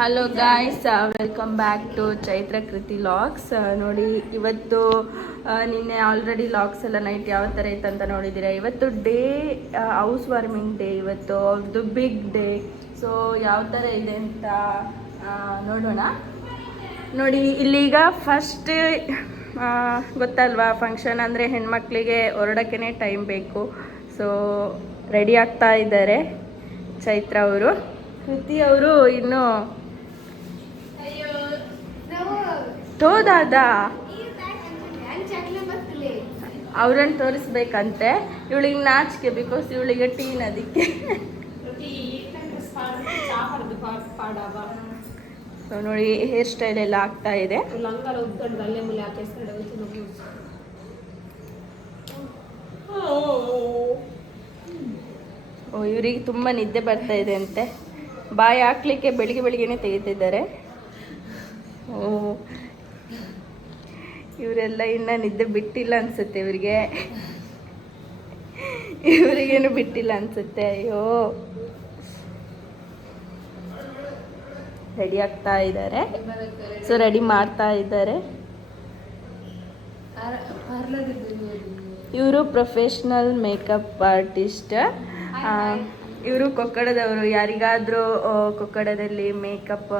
Hello guys, welcome back to Chaitra Kriti logs. ನೋಡಿ, ಇವತ್ತು ನಿನ್ನೆ ಆಲ್ರೆಡಿ ಲಾಗ್ಸ್ ಎಲ್ಲ ನೈಟ್ ಯಾವ ಥರ ಇತ್ತು ಅಂತ ನೋಡಿದ್ದೀರಾ. ಇವತ್ತು ಡೇ ಹೌಸ್ ವಾರ್ಮಿಂಗ್ ಡೇ, ಇವತ್ತು ಅವ್ರದ್ದು ಬಿಗ್ ಡೇ. ಸೊ ಯಾವ ಥರ ಇದೆ ಅಂತ ನೋಡೋಣ. ನೋಡಿ, ಇಲ್ಲೀಗ ಫಸ್ಟ್ ಗೊತ್ತಲ್ವಾ, ಫಂಕ್ಷನ್ ಅಂದರೆ ಹೆಣ್ಮಕ್ಳಿಗೆ ಹೊರಡೋಕ್ಕೆ ಟೈಮ್ ಬೇಕು. ಸೊ ರೆಡಿ ಆಗ್ತಾ ಇದ್ದಾರೆ ಚೈತ್ರ ಅವರು. ಕೃತಿ ಅವರು ಇನ್ನೂ ತೋದಾದ ಅವ್ರನ್ನ ತೋರಿಸ್ಬೇಕಂತೆ. ಇವಳಿಗೆ ನಾಚಿಕೆ, ಬಿಕಾಸ್ ಇವಳಿಗೆ ಟೀನ್ ಅದಕ್ಕೆ. ಸೊ ನೋಡಿ, ಹೇರ್ ಸ್ಟೈಲ್ ಎಲ್ಲ ಆಗ್ತಾ ಇದೆ. ಓ, ಇವ್ರಿಗೆ ತುಂಬ ನಿದ್ದೆ ಬರ್ತಾ ಇದೆ ಅಂತೆ. ಬಾಯಿ ಹಾಕ್ಲಿಕ್ಕೆ ಬೆಳಿಗ್ಗೆ ಬೆಳಿಗ್ಗೆನೆ ತೆಗಿತಿದ್ದಾರೆ. ಓ, ಇವರೆಲ್ಲ ಇನ್ನು ನಿದ್ದೆ ಬಿಟ್ಟಿಲ್ಲ ಅನ್ಸುತ್ತೆ. ಇವರಿಗೇನು ಬಿಟ್ಟಿಲ್ಲ ಅನ್ಸುತ್ತೆ. ಅಯ್ಯೋ, ರೆಡಿ ಆಗ್ತಾ ಇದ್ದಾರೆ. ಸೊ ರೆಡಿ ಮಾಡ್ತಾ ಇದ್ದಾರೆ. ಇವರು ಪ್ರೊಫೆಷ್ನಲ್ ಮೇಕಪ್ ಆರ್ಟಿಸ್ಟ್. ಇವರು ಕೊಕ್ಕಡದವರು. ಯಾರಿಗಾದರೂ ಕೊಕ್ಕಡದಲ್ಲಿ ಮೇಕಪ್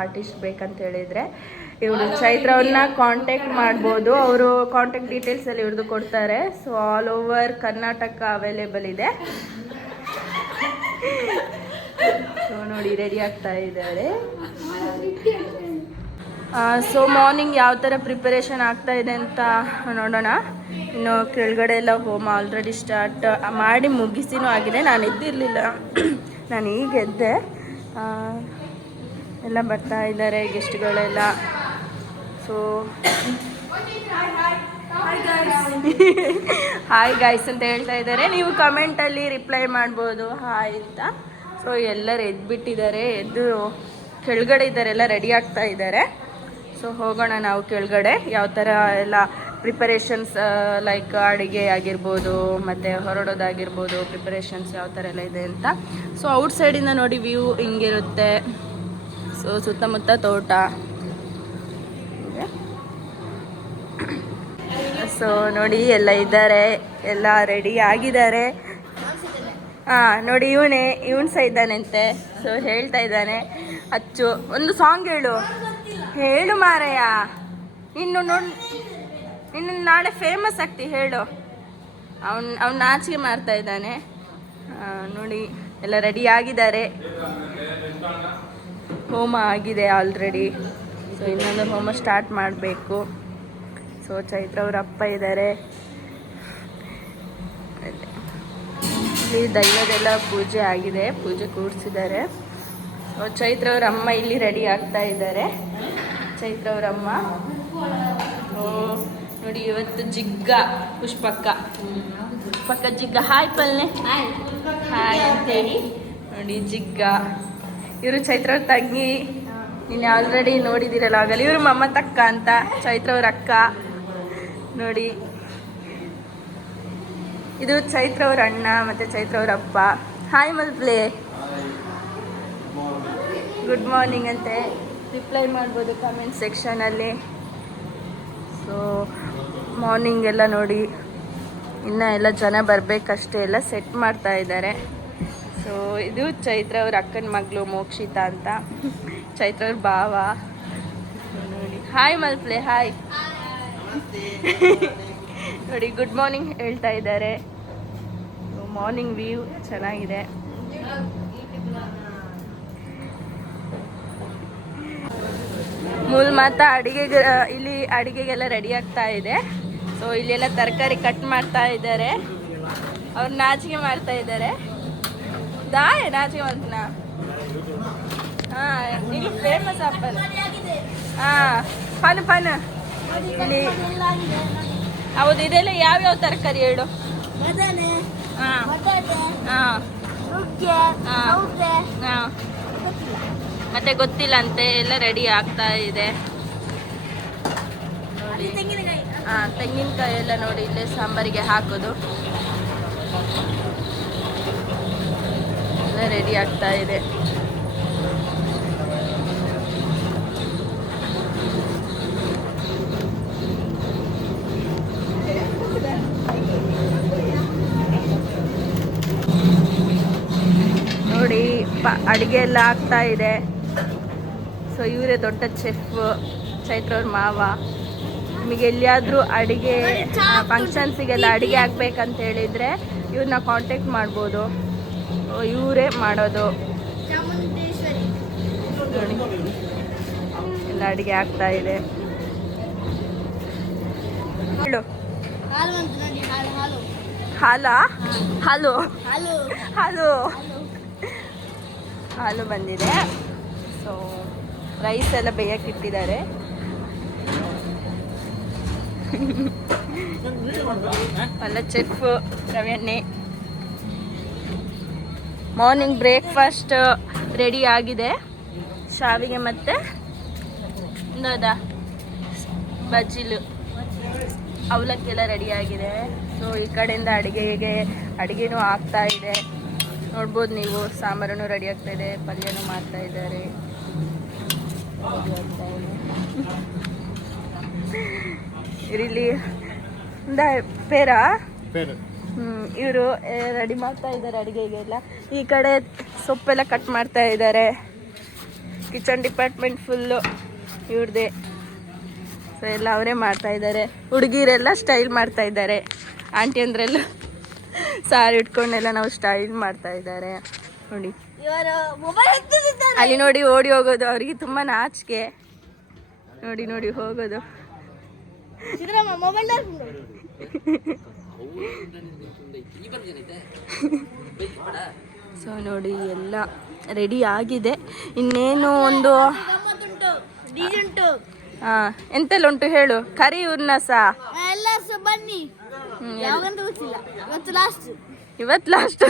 ಆರ್ಟಿಸ್ಟ್ ಬೇಕಂತ ಹೇಳಿದರೆ ಇವರು ಚೈತ್ರವ್ರನ್ನ ಕಾಂಟ್ಯಾಕ್ಟ್ ಮಾಡ್ಬೋದು. ಅವರು ಕಾಂಟ್ಯಾಕ್ಟ್ ಡೀಟೇಲ್ಸ್ ಎಲ್ಲ ಇವ್ರದ್ದು ಕೊಡ್ತಾರೆ. So all over Karnataka available ಇದೆ. ಸೊ ನೋಡಿ, ರೆಡಿ ಆಗ್ತಾ ಇದ್ದಾರೆ. ಸೊ ಮಾರ್ನಿಂಗ್ ಯಾವ ಥರ ಪ್ರಿಪರೇಷನ್ ಆಗ್ತಾ ಇದೆ ಅಂತ ನೋಡೋಣ. ಇನ್ನು ಕೆಳಗಡೆ ಎಲ್ಲ ಹೋಮ ಆಲ್ರೆಡಿ ಸ್ಟಾರ್ಟ್ ಮಾಡಿ ಮುಗಿಸಿನೂ ಆಗಿದೆ. ನಾನು ಎದ್ದಿರಲಿಲ್ಲ, ನಾನು ಈಗ ಎದ್ದೆ. ಎಲ್ಲ ಬರ್ತಾ ಇದ್ದಾರೆ ಗೆಸ್ಟ್ಗಳೆಲ್ಲ. ಸೊ ಹಾಯ್ ಗಾಯ್ಸ್ ಅಂತ ಹೇಳ್ತಾ ಇದ್ದಾರೆ. ನೀವು ಕಮೆಂಟಲ್ಲಿ ರಿಪ್ಲೈ ಮಾಡ್ಬೋದು ಹಾಯ್ ಅಂತ. ಸೊ ಎಲ್ಲರೂ ಎದ್ಬಿಟ್ಟಿದ್ದಾರೆ. ಎದ್ದು ಕೆಳಗಡೆ ಇದ್ದಾರೆ, ಎಲ್ಲ ರೆಡಿ ಆಗ್ತಾ ಇದ್ದಾರೆ. ಸೊ ಹೋಗೋಣ ನಾವು ಕೆಳಗಡೆ. ಯಾವ ಥರ ಎಲ್ಲ ಪ್ರಿಪರೇಷನ್ಸ್, ಲೈಕ್ ಅಡುಗೆ ಆಗಿರ್ಬೋದು ಮತ್ತು ಹೊರಡೋದಾಗಿರ್ಬೋದು, ಪ್ರಿಪರೇಷನ್ಸ್ ಯಾವ ಥರ ಎಲ್ಲ ಇದೆ ಅಂತ. ಸೊ ಔಟ್ ಸೈಡಿಂದ ನೋಡಿ ವ್ಯೂ ಹಿಂಗಿರುತ್ತೆ. ಸೊ ಸುತ್ತಮುತ್ತ ತೋಟ. ಸೊ ನೋಡಿ, ಎಲ್ಲ ಇದ್ದಾರೆ, ಎಲ್ಲ ರೆಡಿ ಆಗಿದ್ದಾರೆ. ನೋಡಿ, ಇವನು ಸಹ ಇದ್ದಾನಂತೆ. ಸೊ ಹೇಳ್ತಾ ಇದ್ದಾನೆ, ಅಚ್ಚು ಒಂದು ಸಾಂಗ್ ಹೇಳು ಮಾರಯ್ಯ, ಇನ್ನು ನಾಳೆ ಫೇಮಸ್ ಆಗ್ತಿ, ಹೇಳು. ಅವ್ನು ನಾಚಿಕೆ ಮಾಡ್ತಾ ಇದ್ದಾನೆ. ನೋಡಿ, ಎಲ್ಲ ರೆಡಿ ಆಗಿದ್ದಾರೆ. ಹೋಮ ಆಗಿದೆ ಆಲ್ರೆಡಿ. ಸೊ ಇನ್ನೊಂದು ಹೋಮ ಸ್ಟಾರ್ಟ್ ಮಾಡಬೇಕು. ಸೊ ಚೈತ್ರ ಅವ್ರ ಅಪ್ಪ ಇದ್ದಾರೆ. ಇಲ್ಲಿ ದೈವದೆಲ್ಲ ಪೂಜೆ ಆಗಿದೆ, ಪೂಜೆ ಕೂಡಿಸಿದ್ದಾರೆ. ಸೊ ಚೈತ್ರ ಅವ್ರ ಅಮ್ಮ ಇಲ್ಲಿ ರೆಡಿ ಆಗ್ತಾ ಇದ್ದಾರೆ. ಚೈತ್ರ ಅವ್ರ ಅಮ್ಮ. ನೋಡಿ, ಇವತ್ತು ಜಿಗ್ಗ ಪುಷ್ಪಕ್ಕ ಜಿಗ್ಗ ಹಾಯ್ ಪಲ್ನೆ ಹಾಯ್ ಅಂತೇಳಿ. ನೋಡಿ, ಜಿಗ್ಗ ಇವರು ಚೈತ್ರ ಅವ್ರ ತಂಗಿ. ನೀನು ಆಲ್ರೆಡಿ ನೋಡಿದ್ದೀರಲ್ಲ ಆಗಲ್ಲ. ಇವರು ಮಮ್ಮತಕ್ಕ ಅಂತ, ಚೈತ್ರ ಅವ್ರ ಅಕ್ಕ. ನೋಡಿ, ಇದು ಚೈತ್ರ ಅವ್ರ ಅಣ್ಣ ಮತ್ತು ಚೈತ್ರ ಅವ್ರ ಅಪ್ಪ. ಹಾಯ್ ಮಲ್ಪ್ಲೆ, ಗುಡ್ ಮಾರ್ನಿಂಗ್ ಅಂತೆ. ರಿಪ್ಲೈ ಮಾಡ್ಬೋದು ಕಮೆಂಟ್ ಸೆಕ್ಷನಲ್ಲಿ. ಸೊ ಮಾರ್ನಿಂಗ್ ಎಲ್ಲ ನೋಡಿ, ಇನ್ನೂ ಎಲ್ಲ ಜನ ಬರಬೇಕಷ್ಟೇ, ಎಲ್ಲ ಸೆಟ್ ಮಾಡ್ತಾ ಇದ್ದಾರೆ. ಸೊ ಇದು ಚೈತ್ರ ಅವ್ರ ಅಕ್ಕನ ಮಗಳು ಮೋಕ್ಷಿತಾ ಅಂತ, ಚೈತ್ರ ಅವ್ರ ಭಾವ. ನೋಡಿ, ಹಾಯ್ ಮಲ್ಪ್ಲೆ ಹಾಯ್. ನೋಡಿ, ಗುಡ್ ಮಾರ್ನಿಂಗ್ ಹೇಳ್ತಾ ಇದ್ದಾರೆ. ಮಾರ್ನಿಂಗ್ ವ್ಯೂ ಚೆನ್ನಾಗಿದೆ. ಮೂಲ ಮಾತ ಅಡಿಗೆಗೆ, ಇಲ್ಲಿ ಅಡಿಗೆಗೆಲ್ಲ ರೆಡಿ ಆಗ್ತಾ ಇದೆ. ಸೊ ಇಲ್ಲೆಲ್ಲ ತರಕಾರಿ ಕಟ್ ಮಾಡ್ತಾ ಇದ್ದಾರೆ. ಅವ್ರು ನಾಚಿಕೆ ಮಾಡ್ತಾ ಇದ್ದಾರೆ. ನಾಚಿಕೆ ಮಾಡ್ತೀನ. ಇಲ್ಲಿ ಫೇಮಸ್ ಆಪಲ್. ಪನ್ ಇಲ್ಲಿ. ಹೌದು, ಇದೆಲ್ಲ ಯಾವ್ಯಾವ ತರಕಾರಿ ಹೇಳು. ಮತ್ತೆ ಗೊತ್ತಿಲ್ಲ ಅಂತೆ. ಎಲ್ಲ ರೆಡಿ ಆಗ್ತಾ ಇದೆ ನೋಡಿ. ತೆಂಗಿನಕಾಯಿ ಎಲ್ಲ ನೋಡಿ, ಇಲ್ಲೇ ಸಾಂಬಾರಿಗೆ ಹಾಕೋದು ಎಲ್ಲ ರೆಡಿ ಆಗ್ತಾ ಇದೆ. ಅಡುಗೆ ಎಲ್ಲ ಆಗ್ತಾ ಇದೆ. ಸೊ ಇವರೇ ದೊಡ್ಡ ಚೆಫ್, ಚೈತ್ರ ಅವ್ರ ಮಾವ. ನಿಮಗೆ ಎಲ್ಲಿಯಾದರೂ ಅಡುಗೆ ಫಂಕ್ಷನ್ಸಿಗೆಲ್ಲ ಅಡುಗೆ ಆಗ್ಬೇಕಂತ ಹೇಳಿದರೆ ಇವ್ರನ್ನ ಕಾಂಟ್ಯಾಕ್ಟ್ ಮಾಡ್ಬೋದು. ಇವರೇ ಮಾಡೋದು. ನೋಡಿ ಎಲ್ಲ ಅಡುಗೆ ಆಗ್ತಾ ಇದೆ. ಹೇಳು. ಹಾಲಾ? ಹಾಲು ಹಾಲು ಹಾಲು ಬಂದಿದೆ. ಸೊ ರೈಸ್ ಎಲ್ಲ ಬೇಯಕ್ಕೆ ಇಟ್ಟಿದ್ದಾರೆ. ಅಲ್ಲ ಚೆಫ್ ರವೆಣ್ಣೆ. ಮಾರ್ನಿಂಗ್ ಬ್ರೇಕ್ಫಾಸ್ಟ್ ರೆಡಿ ಆಗಿದೆ. ಶಾವಿಗೆ ಮತ್ತು ಬಜ್ಜಿಲು ಅವಲಕ್ಕೆಲ್ಲ ರೆಡಿ ಆಗಿದೆ. ಸೊ ಈ ಕಡೆಯಿಂದ ಅಡುಗೆನೂ ಆಗ್ತಾ ಇದೆ. ನೋಡ್ಬೋದು ನೀವು. ಸಾಂಬಾರನ್ನು ರೆಡಿ ಆಗ್ತಾ ಇದೆ, ಪಲ್ಯನೂ ಮಾಡ್ತಾ ಇದ್ದಾರೆ. ಇಲ್ಲಿ ಪೇರಾ ಇವರು ರೆಡಿ ಮಾಡ್ತಾ ಇದ್ದಾರೆ ಅಡುಗೆಗೆಲ್ಲ. ಈ ಕಡೆ ಸೊಪ್ಪೆಲ್ಲ ಕಟ್ ಮಾಡ್ತಾ ಇದ್ದಾರೆ. ಕಿಚನ್ ಡಿಪಾರ್ಟ್ಮೆಂಟ್ ಫುಲ್ಲು ಇವ್ರದ್ದೇ. ಸೊ ಎಲ್ಲ ಅವರೇ ಮಾಡ್ತಾ ಇದ್ದಾರೆ. ಹುಡುಗಿರೆಲ್ಲ ಸ್ಟೈಲ್ ಮಾಡ್ತಾ ಇದ್ದಾರೆ. ಆಂಟಿ ಅಂದ್ರೆಲ್ಲ ಸಾರಿ ಇಟ್ಕೊಂಡೆಲ್ಲ ನಾವು ಸ್ಟೈಲ್ ಮಾಡ್ತಾ ಇದ್ದಾರೆ ನೋಡಿ. ಅಲ್ಲಿ ನೋಡಿ ಓಡಿ ಹೋಗೋದು. ಅವ್ರಿಗೆ ತುಂಬ ನಾಚಿಕೆ. ನೋಡಿ ನೋಡಿ ಹೋಗೋದು. ಸೊ ನೋಡಿ ಎಲ್ಲ ರೆಡಿ ಆಗಿದೆ. ಇನ್ನೇನು ಒಂದು ಎಂತೆಲ್ಲ ಉಂಟು ಹೇಳು. ಕರಿ ಇವ್ರನ್ನ ಬನ್ನಿ. ಇವತ್ತು ಲಾಸ್ಟ್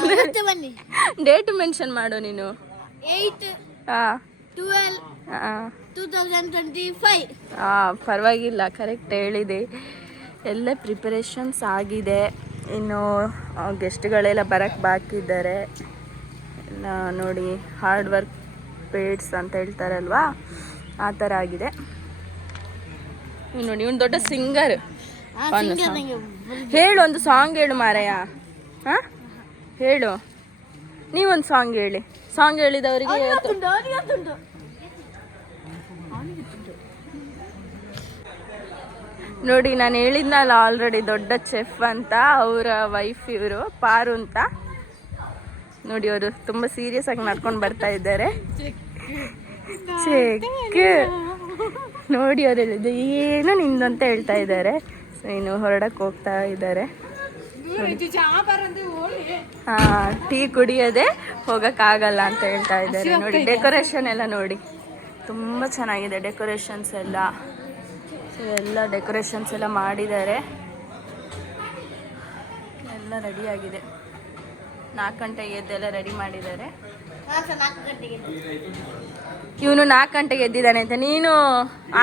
ಡೇಟ್ ಮೆನ್ಷನ್ ಮಾಡು ನೀನು. 8/12/2025. ಪರವಾಗಿಲ್ಲ, ಕರೆಕ್ಟ್ ಹೇಳಿದೆ. ಎಲ್ಲ ಪ್ರಿಪರೇಷನ್ಸ್ ಆಗಿದೆ. ಇನ್ನು ಗೆಸ್ಟ್ಗಳೆಲ್ಲ ಬರೋಕ್ಕೆ ಬಾಕಿ ಇದ್ದಾರೆ. ನೋಡಿ ಹಾರ್ಡ್ ವರ್ಕ್ ಪೇಡ್ಸ್ ಅಂತ ಹೇಳ್ತಾರಲ್ವಾ, ಆ ಥರ ಆಗಿದೆ. ನೋಡಿ ಇವನು ದೊಡ್ಡ ಸಿಂಗರ್. ಹೇಳು, ಒಂದು ಸಾಂಗ್ ಹೇಳು ಮಾರಾಯ. ಹಾಂ ಹೇಳು, ನೀವೊಂದು ಸಾಂಗ್ ಹೇಳಿ. ಸಾಂಗ್ ಹೇಳಿದವರಿಗೆ ನೋಡಿ, ನಾನು ಹೇಳಿದ್ನಲ್ಲ ಆಲ್ರೆಡಿ ದೊಡ್ಡ ಚೆಫ್ ಅಂತ. ಅವರ ವೈಫ್ ಇವರು ಪಾರು ಅಂತ. ನೋಡಿ ಅವರು ತುಂಬ ಸೀರಿಯಸ್ ಆಗಿ ನಡ್ಕೊಂಡು ಬರ್ತಾ ಇದ್ದಾರೆ. ಚೆಕ್ ನೋಡಿ, ಅವ್ರು ಹೇಳಿದ್ದು ಏನು ನಿಂದು ಅಂತ ಹೇಳ್ತಾ ಇದ್ದಾರೆ. ಸೊ ಇನ್ನು ಹೊರಡಕ್ಕೆ ಹೋಗ್ತಾ ಇದ್ದಾರೆ. ಟೀ ಕುಡಿಯೋದೆ ಹೋಗೋಕ್ಕಾಗಲ್ಲ ಅಂತ ಹೇಳ್ತಾ ಇದ್ದಾರೆ. ನೋಡಿ ಡೆಕೋರೇಷನ್ ಎಲ್ಲ ನೋಡಿ, ತುಂಬ ಚೆನ್ನಾಗಿದೆ ಡೆಕೋರೇಷನ್ಸ್ ಎಲ್ಲ. ಸೊ ಎಲ್ಲ ಡೆಕೋರೇಷನ್ಸ್ ಎಲ್ಲ ಮಾಡಿದ್ದಾರೆ. ಎಲ್ಲ ರೆಡಿಯಾಗಿದೆ. 4 ಗಂಟೆಗೆ ಎದ್ದೆಲ್ಲ ರೆಡಿ ಮಾಡಿದ್ದಾರೆ. ಇವನು 4 ಗಂಟೆಗೆ ಎದ್ದಿದ್ದಾನೆ ಅಂತ. ನೀನು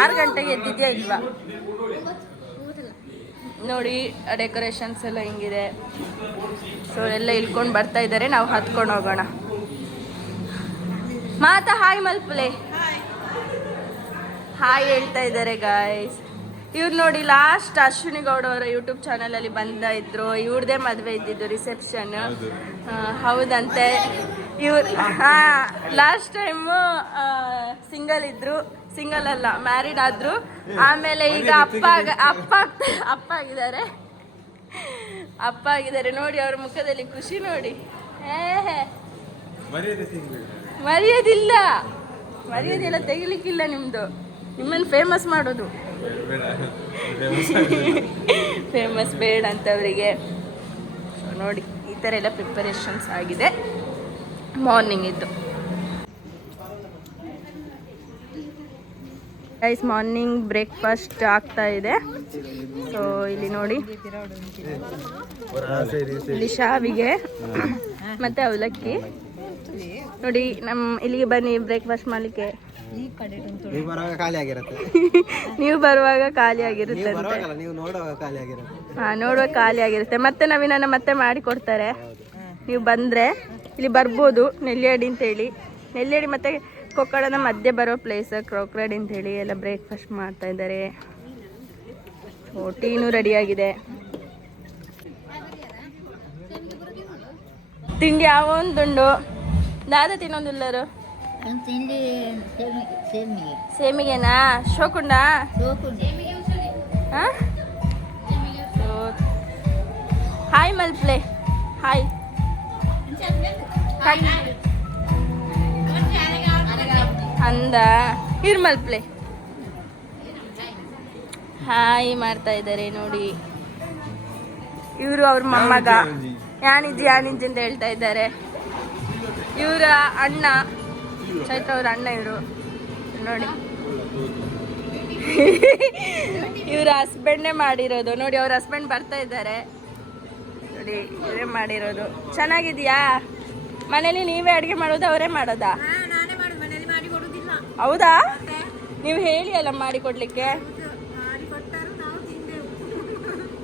6 ಗಂಟೆಗೆ ಎದ್ದಿದ್ಯಾ ಇಲ್ವಾ? ನೋಡಿ ಡೆಕೋರೇಷನ್ಸ್ ಎಲ್ಲ ಹಿಂಗಿದೆ. ಸೊ ಎಲ್ಲ ಇಳ್ಕೊಂಡು ಬರ್ತಾ ಇದ್ದಾರೆ. ನಾವು ಹತ್ಕೊಂಡು ಹೋಗೋಣ. ಮಾತಾ ಹಾಯ್ ಮಲ್ಪಲೆ ಹಾಯ್ ಹೇಳ್ತಾ ಇದ್ದಾರೆ ಗಾಯ್ಸ್. ಇವ್ರು ನೋಡಿ ಲಾಸ್ಟ್ ಅಶ್ವಿನಿ ಗೌಡ ಅವರ ಯೂಟ್ಯೂಬ್ ಚಾನಲಲ್ಲಿ ಬಂದ ಇದ್ರು. ಇವ್ರದೇ ಮದುವೆ ಇದ್ದಿದ್ದು, ರಿಸೆಪ್ಷನ್. ಹೌದಂತೆ. ಇವ್ರು ಲಾಸ್ಟ್ ಟೈಮು ಸಿಂಗಲ್ ಇದ್ರು. ಸಿಂಗಲ್ ಅಲ್ಲ, ಮ್ಯಾರಿಡ್ ಆದ್ರು. ಆಮೇಲೆ ಈಗ ಅಪ್ಪ ಆಗಿದ್ದಾರೆ. ನೋಡಿ ಅವ್ರ ಮುಖದಲ್ಲಿ ಖುಷಿ ನೋಡಿ. ಮರ್ಯಾದೆಲ್ಲ ತೆಗಿಲಿಕ್ಕಿಲ್ಲ ನಿಮ್ದು. ನಿಮ್ಮನ್ನು ಫೇಮಸ್ ಮಾಡೋದು. ಫೇಮಸ್ ಬೇಡ ಅಂತವರಿಗೆ. ನೋಡಿ ಈ ಥರ ಎಲ್ಲ ಪ್ರಿಪರೇಷನ್ಸ್ ಆಗಿದೆ ಮಾರ್ನಿಂಗ್ ಇದ್ದು. ಗೈಸ್ ಮಾರ್ನಿಂಗ್ ಬ್ರೇಕ್ಫಾಸ್ಟ್ ಆಗ್ತಾ ಇದೆ. ಸೊ ಇಲ್ಲಿ ನೋಡಿ, ಇಲ್ಲಿ ಶಾವಿಗೆ ಮತ್ತು ಅವಲಕ್ಕಿ. ನೋಡಿ ಇಲ್ಲಿಗೆ ಬನ್ನಿ ಬ್ರೇಕ್ಫಾಸ್ಟ್ ಮಾಡಲಿಕ್ಕೆ. ನೀವು ಬರುವಾಗ ಖಾಲಿ ಆಗಿರುತ್ತೆ. ನೋಡುವಾಗ ಖಾಲಿ ಆಗಿರುತ್ತೆ. ಮತ್ತೆ ನವೀನನ್ನ ಮತ್ತೆ ಮಾಡಿ ಕೊಡ್ತಾರೆ. ನೀವು ಬಂದರೆ ಇಲ್ಲಿ ಬರ್ಬೋದು. ನೆಲ್ಲಿಯಡಿ ಅಂತೇಳಿ, ನೆಲ್ಲಿಯಡಿ ಮತ್ತು ಕೊಕ್ಕಡನ ಮಧ್ಯೆ ಬರೋ ಪ್ಲೇಸ್ ಕ್ರೋಕ್ರಡಿ ಅಂತೇಳಿ ಎಲ್ಲ ಬ್ರೇಕ್ಫಾಸ್ಟ್ ಮಾಡ್ತಾ ಇದ್ದಾರೆ. ಟೀನು ರೆಡಿಯಾಗಿದೆ. ತಿಂಡಿ ಯಾವ ಒಂದುಂಡು ದಾದ ತಿನ್ನೋದಿಲ್ಲರು ತಿಂಡಿ ಸೇಮಿಗೆ ಸೇಮಿಗೆನಾ ಶೋಕುಂಡ ಹಾಂ ಹಾಯ್ ಮಲ್ಪ್ಲೆ ಹಾಯ್ ಅಂದ ಮಲ್ಪ್ಲೆ ಹಾಯ್ ಮಾಡ್ತಾ ಇದ್ದಾರೆ ನೋಡಿ. ಇವರು ಅವ್ರ ಮೊಮ್ಮಗ ಯಾನಿಜ್ಜಿ ಅಂತ ಹೇಳ್ತಾ ಇದ್ದಾರೆ. ಇವರ ಅಣ್ಣ ಚೈತ್ರ ಅವ್ರ ಅಣ್ಣ ಇವರು ನೋಡಿ. ಇವ್ರ ಹಸ್ಬೆಂಡೇ ಮಾಡಿರೋದು ನೋಡಿ. ಅವ್ರ ಹಸ್ಬೆಂಡ್ ಬರ್ತಾ ಇದ್ದಾರೆ ನೋಡಿ. ಇವರೇ ಮಾಡಿರೋದು. ಚೆನ್ನಾಗಿದ್ಯಾ? ಮನೇಲಿ ನೀವೇ ಅಡುಗೆ ಮಾಡೋದು ಅವರೇ ಮಾಡೋದಾ? ಹೌದಾ? ನೀವು ಹೇಳಿ ಅಲ್ಲ ಮಾಡಿ ಕೊಡ್ಲಿಕ್ಕೆ.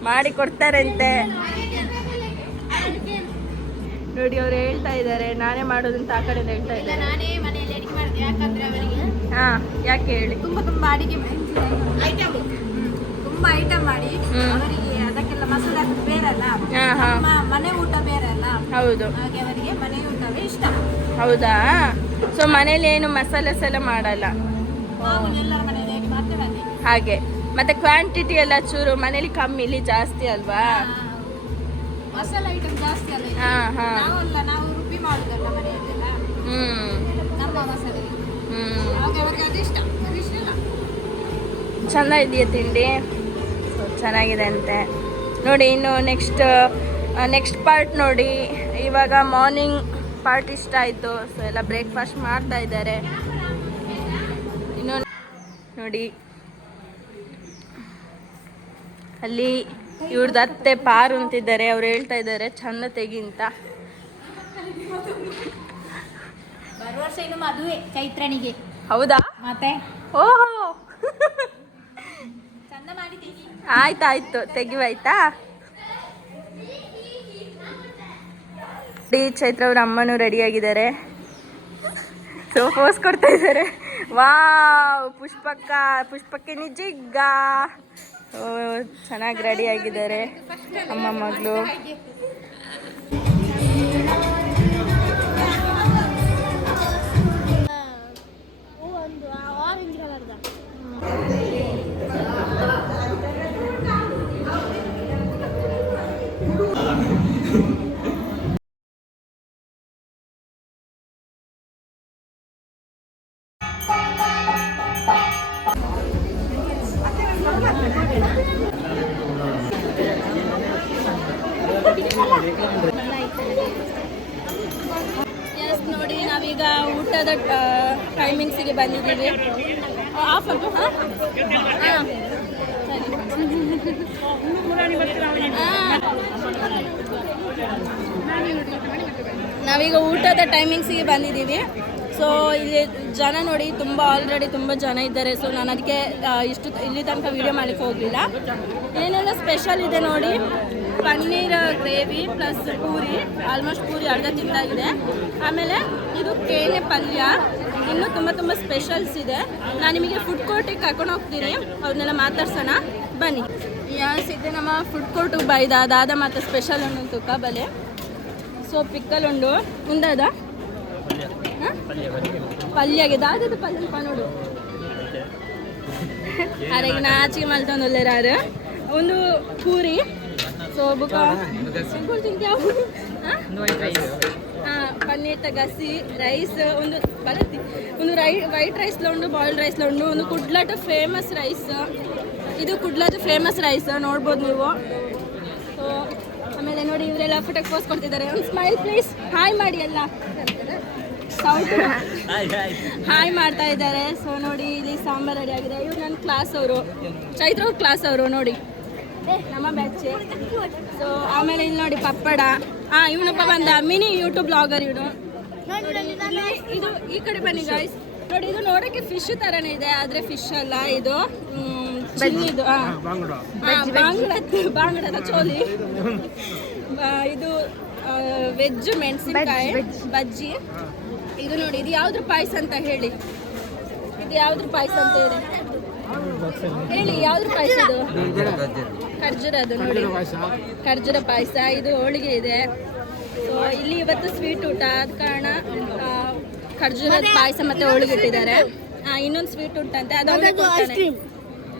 ಮಾಡಿ ಕೊಡ್ತಾರಂತೆ ನೋಡಿ. ಅವ್ರು ಹೇಳ್ತಾ ಇದ್ದಾರೆ ನಾನೇ ಮಾಡೋದು ಅಂತ. ಆ ಕಡೆಯಿಂದ ಹೇಳ್ತಾ ಇದ್ದಾರೆ. ಹಾ ಯಾಕೆ ಹೇಳಿ? ತುಂಬಾ ಅಡಿಗೆ ತುಂಬಾ ಐಟಮ್ ಮಾಡಿ ಅವರಿಗೆ ಅದಕ್ಕೆಲ್ಲ ಮಸಾಲೆ ಹಾಕೋದು ಬೇರೆ ಅಲ್ಲ, ಮನೆ ಊಟ ಬೇರೆ ಅಲ್ಲ. ಹೌದು, ಹಾಗೆ ಅವರಿಗೆ ಮನೆ ಊಟವೇ ಇಷ್ಟ. ಹೌದಾ? ಸೊ ಮನೇಲಿ ಏನು ಮಸಾಲೆಸ್ ಎಲ್ಲ ಮಾಡಲ್ಲ ಎಲ್ಲರ ಮನೆಯಲ್ಲಿ ಹೇಗೆ ಮಾಡ್ತೇವೆ ಅದೇ ಹಾಗೆ. ಮತ್ತೆ ಕ್ವಾಂಟಿಟಿ ಎಲ್ಲ ಚೂರು ಮನೇಲಿ ಕಮ್ಮಿ, ಇಲ್ಲಿ ಜಾಸ್ತಿ ಅಲ್ವಾ? ಮಸಾಲೆ ಐಟಮ್ ಜಾಸ್ತಿ ಅಲ್ಲ. ನಾವು ರುಬ್ಬಿ ಮಾಡುದಲ್ಲ ಮನೆಯಲ್ಲೆಲ್ಲ, ನಮ್ಮ ಮಸಾಲೆ. ಹಾಗೆ ಅವರಿಗೆ ಅದು ಇಷ್ಟ. ಚೆಂದ ಇದೆಯಾ ತಿಂಡಿ? ಸೊ ಚೆನ್ನಾಗಿದೆ ಅಂತೆ ನೋಡಿ. ಇನ್ನು ನೆಕ್ಸ್ಟ್ ಪಾರ್ಟ್ ನೋಡಿ. ಇವಾಗ ಮಾರ್ನಿಂಗ್ ಪಾರ್ಟ್ ಇಷ್ಟ ಆಯಿತು. ಸೊ ಎಲ್ಲ ಬ್ರೇಕ್ಫಾಸ್ಟ್ ಮಾಡ್ತಾ ಇದ್ದಾರೆ. ಇನ್ನು ನೋಡಿ ಅಲ್ಲಿ ಇವ್ರದ್ದು ಅತ್ತೆ ಪಾರು ಅಂತಿದ್ದಾರೆ. ಅವ್ರು ಹೇಳ್ತಾ ಇದ್ದಾರೆ ಚಂದ ತೆಗಿ ಅಂತ. ಬರುವ ವರ್ಷ ಇನ್ನು ಮದುವೆ ಚೈತ್ರನಿಗೆ. ಹೌದಾ? ಮತ್ತೆ ಓಹೋ ಚಂದ ಮಾಡಿ ತೆಗಿ. ಆಯ್ತಾಯ್ತು ತೆಗಿವಾಯ್ತಾ? ಚೈತ್ರ ಅವ್ರ ಅಮ್ಮನೂ ರೆಡಿಯಾಗಿದ್ದಾರೆ. ಸೊ ಪೋಸ್ ಕೊಡ್ತಾ ಇದ್ದಾರೆ. ವಾವ್ ಪುಷ್ಪಕ್ಕೆ ನಿಜಿಗ್ಗ. ಚೆನ್ನಾಗಿ ರೆಡಿಯಾಗಿದ್ದಾರೆ ಅಮ್ಮ ಮಗಳು. ಒಂದು ಆರೆಂಜ್ ಕಲರ್ದ ನೋಡಿ. ನಾವೀಗ ಊಟದ ಟೈಮಿಂಗ್ಸಿಗೆ ಬಂದಿದ್ದೀವಿ. ಆಫ್ ಅದು ಹಾಂ ನಾವೀಗ ಊಟದ ಟೈಮಿಂಗ್ಸಿಗೆ ಬಂದಿದ್ದೀವಿ. ಸೊ ಇಲ್ಲಿ ಜನ ನೋಡಿ ಆಲ್ರೆಡಿ ತುಂಬ ಜನ ಇದ್ದಾರೆ. ಸೊ ನಾನು ಅದಕ್ಕೆ ಇಲ್ಲಿ ತನಕ ವಿಡಿಯೋ ಮಾಡಲಿಕ್ಕೆ ಹೋಗಲಿಲ್ಲ. ಏನೆಲ್ಲ ಸ್ಪೆಷಲ್ ಇದೆ ನೋಡಿ. Paneer gravy plus puri, almost puri ಅರ್ಧ ತಿಂದಾಗಿದೆ. ಆಮೇಲೆ ಇದು ಕೇನೆ ಪಲ್ಯ. ಇನ್ನೂ ತುಂಬ ಸ್ಪೆಷಲ್ಸ್ ಇದೆ. ನಾನು ನಿಮಗೆ ಫುಡ್ ಕೋರ್ಟಿಗೆ ಕರ್ಕೊಂಡು ಹೋಗ್ತೀನಿ. ಅವ್ರನ್ನೆಲ್ಲ ಮಾತಾಡ್ಸೋಣ ಬನ್ನಿ. ಯಾಸ್ ಇದೆ ನಮ್ಮ ಫುಡ್ ಕೋರ್ಟಿಗೆ ಬೈದ ದಾದ ಮತ್ತು ಸ್ಪೆಷಲ್ ಉಂಡು ತುಕ ಬಲೆ. ಸೊ ಪಿಕ್ಕಲ್ ಉಂಡು ಉಂದಾದ ಪಲ್ಯಗೆ ದಾದದ ಪಲ್ಯ ನೋಡು. ಅರೆಗೆ ನಾಚಿಗೆ ಮಲ್ತೊಂದೊಲ್ಲೆರಾರು ಒಂದು ಪೂರಿ. ಸೊ ಬುಕ ಸಿಂಪಲ್ ತಿಂಕ್ಯಾವು ಪನ್ನೀರ್ ತಗಸಿ ರೈಸ್ ಒಂದು ಬಲತಿ ಒಂದು ವೈಟ್ ರೈಸ್ಲ ಉಂಡು, ಬಾಯ್ಲ್ಡ್ ರೈಸ್ಲ ಉಂಡು. ಒಂದು ಕುಡ್ಲಟ ಫೇಮಸ್ ರೈಸ್. ಇದು ಕುಡ್ಲಟ ಫೇಮಸ್ ರೈಸ್ ನೋಡ್ಬೋದು ನೀವು. ಸೊ ಆಮೇಲೆ ನೋಡಿ ಇವರೆಲ್ಲ ಫೋಟೋಗೆ ಪೋಸ್ ಕೊಡ್ತಿದ್ದಾರೆ. ಒಂದು ಸ್ಮೈಲ್ ಪ್ಲೀಸ್. ಹಾಯ್ ಮಾಡಿ ಎಲ್ಲ ಸೌಟ್ ಹಾಯ್ ಮಾಡ್ತಾ ಇದ್ದಾರೆ. ಸೊ ನೋಡಿ ಇಲ್ಲಿ ಸಾಂಬಾರ್ ರೆಡಿ ಆಗಿದೆ. ಇವ್ರು ನನ್ನ ಕ್ಲಾಸ್ ಅವರು, ಚೈತ್ರ ಅವ್ರ ಕ್ಲಾಸ್ ಅವರು ನೋಡಿ, ನಮ್ಮ ಬ್ಯಾಚೆ. ಸೊ ಆಮೇಲೆ ಇಲ್ಲಿ ನೋಡಿ ಪಪ್ಪಡ. ಇವನಪ್ಪ ಬಂದ ಮಿನಿ ಯೂಟ್ಯೂಬ್ ಬ್ಲಾಗರ್ ಇವನು. ಇದು ಈ ಕಡೆ ಬನ್ನಿ ಗಾಯ್ಸ್. ನೋಡಿ ಇದು ನೋಡೋಕ್ಕೆ ಫಿಶ್ ಥರನೇ ಇದೆ, ಆದರೆ ಫಿಶ್ ಅಲ್ಲ. ಇದು ಚಿನ್ನಿದು ಬಾಂಗ್ಡದ ಚೋಲಿ. ಇದು ವೆಜ್ ಮೆಣಸಿನಕಾಯಿ ಬಜ್ಜಿ. ಇದು ನೋಡಿ ಇದು ಯಾವ್ದ್ರ ಪಾಯಸ ಅಂತ ಹೇಳಿ. ಇದು ಯಾವ್ದ್ರ ಪಾಯಸ ಅಂತ ಹೇಳಿ ಯಾವ್ದ್ರ ಪಾಯಸ ಇದು? ಖರ್ಜೂರದು ನೋಡಿ, ಖರ್ಜೂರ ಪಾಯಸ. ಇದು ಹೋಳಿಗೆ ಇದೆ. ಸೊ ಇಲ್ಲಿ ಇವತ್ತು ಸ್ವೀಟ್ ಊಟ ಆದ ಕಾರಣ ಖರ್ಜೂರದ ಪಾಯಸ ಮತ್ತೆ ಹೋಳಿಗೆ ಇಟ್ಟಿದ್ದಾರೆ. ಇನ್ನೊಂದು ಸ್ವೀಟ್ ಉಂಟಂತೆ ಅದು ಅವ್ನಿಗೆ ಕೊಡ್ತಾನೆ.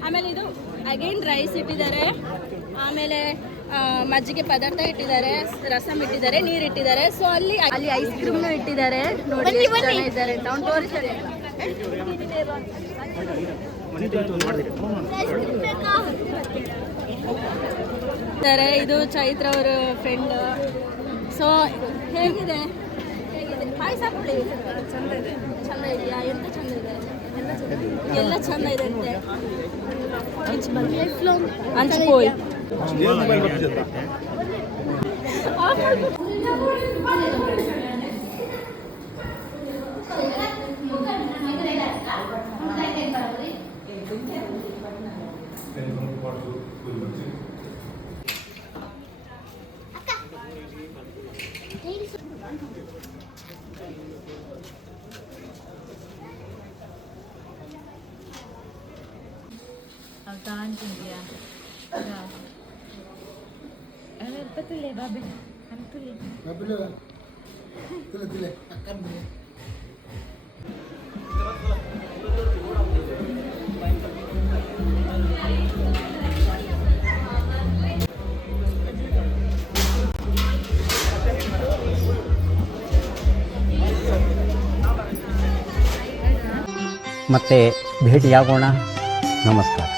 ಆಮೇಲೆ ಇದು ಅಗೇನ್ ರೈಸ್ ಇಟ್ಟಿದ್ದಾರೆ. ಆಮೇಲೆ ಮಜ್ಜಿಗೆ ಪದಾರ್ಥ ಇಟ್ಟಿದ್ದಾರೆ, ರಸಮ್ ಇಟ್ಟಿದ್ದಾರೆ, ನೀರು ಇಟ್ಟಿದ್ದಾರೆ. ಸೊ ಅಲ್ಲಿ ಐಸ್ ಕ್ರೀಮ್ನು ಇಟ್ಟಿದ್ದಾರೆ. ನೋಡಿ ಎಷ್ಟು ಜನ ಇದ್ದಾರೆ ಅಂತ ಅವ್ನು ತೋರಿಸ್ತಾರೆ. ಇದು ಚೈತ್ರ ಅವರ ಫ್ರೆಂಡ್. ಸೊ ಹೇಗಿದೆ ಪಾಯಸ ಪುಳಿ? ಚಂದ ಇದೆ. ಚಂದ ಇದೆಯಾ? ಎಂತ ಚಂದ ಇದೆ? ಎಲ್ಲ ಚಂದ ಇದೆ ಅಂತೆ. ಹಂಚ್ಕೋಯ್ ಮತ್ತೆ ಭೇಟಿಯಾಗೋಣ. ನಮಸ್ಕಾರ.